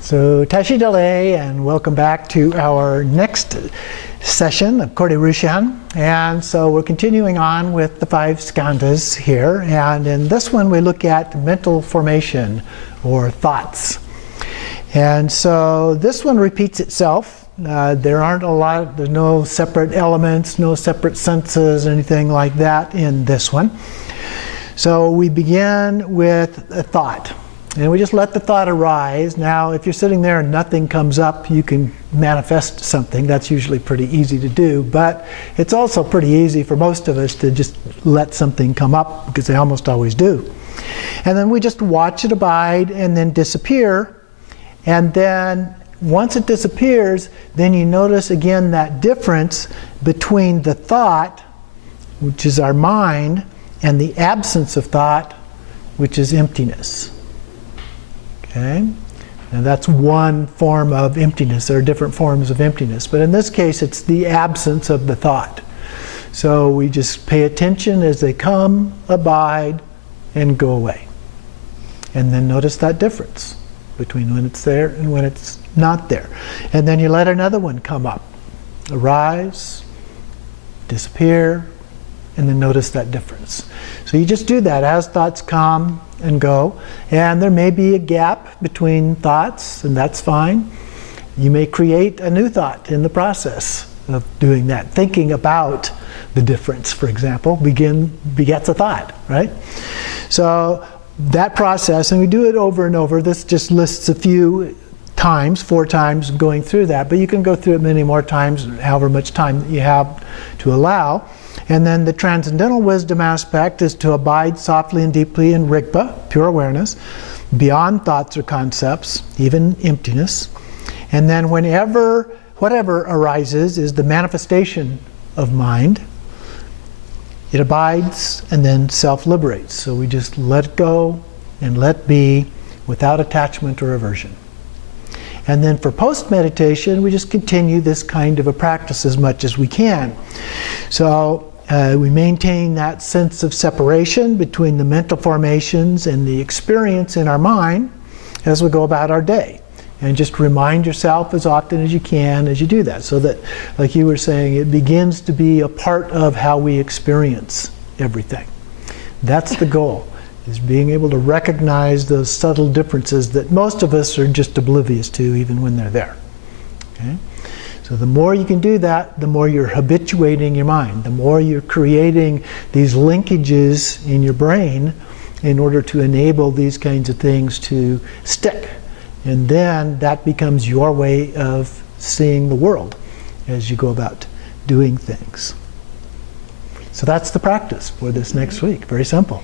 So Tashi Dele, and welcome back to our next session of Khorde Rushen. And so we're continuing on with the 5 skandhas here, and in this one we look at mental formation or thoughts. And so this one repeats itself. There's no separate elements, no separate senses, anything like that in this one. So we begin with a thought. And we just let the thought arise. Now, if you're sitting there and nothing comes up, you can manifest something. That's usually pretty easy to do. But it's also pretty easy for most of us to just let something come up, because they almost always do. And then we just watch it abide and then disappear. And then once it disappears, then you notice again that difference between the thought, which is our mind, and the absence of thought, which is emptiness. Okay? And that's one form of emptiness. There are different forms of emptiness. But in this case, it's the absence of the thought. So we just pay attention as they come, abide, and go away. And then notice that difference between when it's there and when it's not there. And then you let another one come up. Arise, disappear, and then notice that difference. So you just do that as thoughts come and go. And there may be a gap between thoughts, and that's fine. You may create a new thought in the process of doing that. Thinking about the difference, for example, begets a thought, right? So that process, and we do it over and over. This just lists a few times, 4 times going through that, but you can go through it many more times, however much time that you have to allow. And then the transcendental wisdom aspect is to abide softly and deeply in rigpa, pure awareness, beyond thoughts or concepts, even emptiness. And then whatever arises is the manifestation of mind. It abides and then self-liberates. So we just let go and let be without attachment or aversion. And then for post-meditation, we just continue this kind of a practice as much as we can. So we maintain that sense of separation between the mental formations and the experience in our mind as we go about our day. And just remind yourself as often as you can as you do that, so that, like you were saying, it begins to be a part of how we experience everything. That's the goal, is being able to recognize those subtle differences that most of us are just oblivious to, even when they're there. Okay? So the more you can do that, the more you're habituating your mind, the more you're creating these linkages in your brain in order to enable these kinds of things to stick. And then that becomes your way of seeing the world as you go about doing things. So that's the practice for this next week. Very simple.